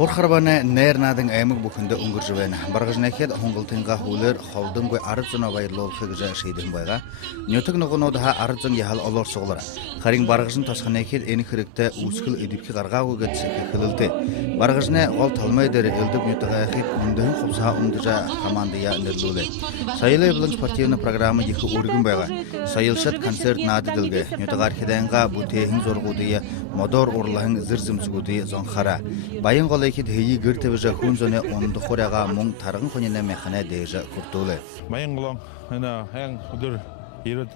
Хурхарбаны нейрнадын аймаг бүхэндэ өнгөржвэн. Баргажнахид хонголтынга хуулер холдонгой арзына баярлуулахыг шийдэн байгаа. Нютаг ногонууд арзан яхал олорсоглар. Харин баргажны тосханахид энэ хэрэгтээ үүсгэл эдвхи гаргаагүй гэж хэлэлдэ. Баргажны гол талмай дээр элдэв нютагахид өндөн хувсаа өндөжа командая нэрлүүлээ. Саялай бланч партийны программы их өргөн байгаа. Саялшат концерт нааддылгэ. Нютагаар хидэнга бүтээн зургуудыг модор урлахын зэрзэмсгүүдийг зонхара. Баян хэд хэйи гэртэвжа хүн зөне ондохоряга мөн тарган хоньны механэ дэж куртууле. Баянглон ана хан өдөр ирээд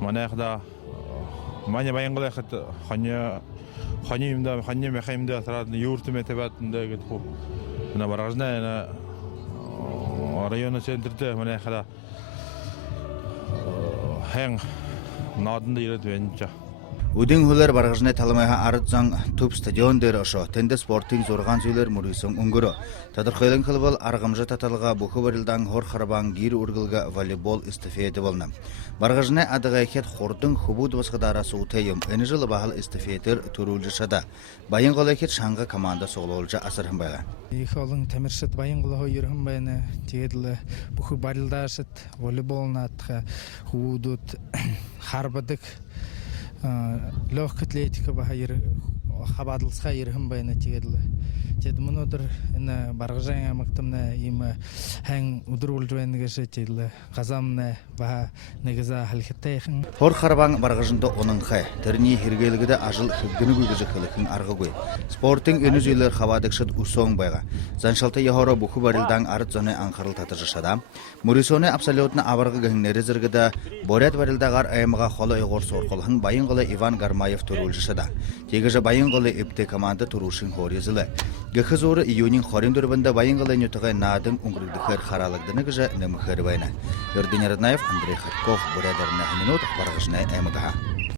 манайхда маня баянглахад хоньимда мехаимда тараад юуртмэтебатнда гэдэг хөө ана баражна ана район центрдээ манайхда хан нааданд ирээд байна. Үдийн хөлөр баргажны талмайха арзан төв стадион дээр ошо тэндэ спортын 6 зүйлэр мөрөсөн өнгөрөө. Тодорхойлон бол аргамжа таталга бүх барилдан хор харбан гэр үргэлга волейбол эстафета болно. Баргажны адагайхэд хурдан хөвүүд басгадараа суутэйм энэ жыл бахал эстафетер төрүүлж шада. Баянголайхэд шанга команда соглуулж асархан байгаа. Их олон тамиршид баянголоо ерхэн байна. Тэгээд л бүх барилдаашид волейбол наадах хөвүүдүүд харбадаг легкая атлетика бахаяр хабадлсха ерхэн байна. Тэгээд өнөөдөр энэ баргажын амгтамна ийм хан өдрүүлж байна гэж жил газамна ба нэгза халхтайхан хор харбан баргажнд ононхай тэрний хэрэгэлгэд ажил хөвдөнгүй гэж хэлэхэн аргагүй. Спортын энэ зүйлэр хавадагшд өсөн байгаа. Заншалтай яхоро бүх барилдан ард зоны анхаарал татаж шада. Мөрөсөний абсолютна аварга гэн нэрзэргэд боряд барилдагаар аймага холо игор сургуулхан Баянголы Иван Гармаев төрүүлж шада. Тэгэж Баянголы эвтэ команда төрүүлшин хорьезлэ. Гэхэзөр июнийн 24-нд Баянголы нютагай наадын өнгөрөгдөхээр хараалагдана гэж нэмэхэр байна. Ердин Раднаев, Андрей Харьков, Бурядарна минут баргажны аймага.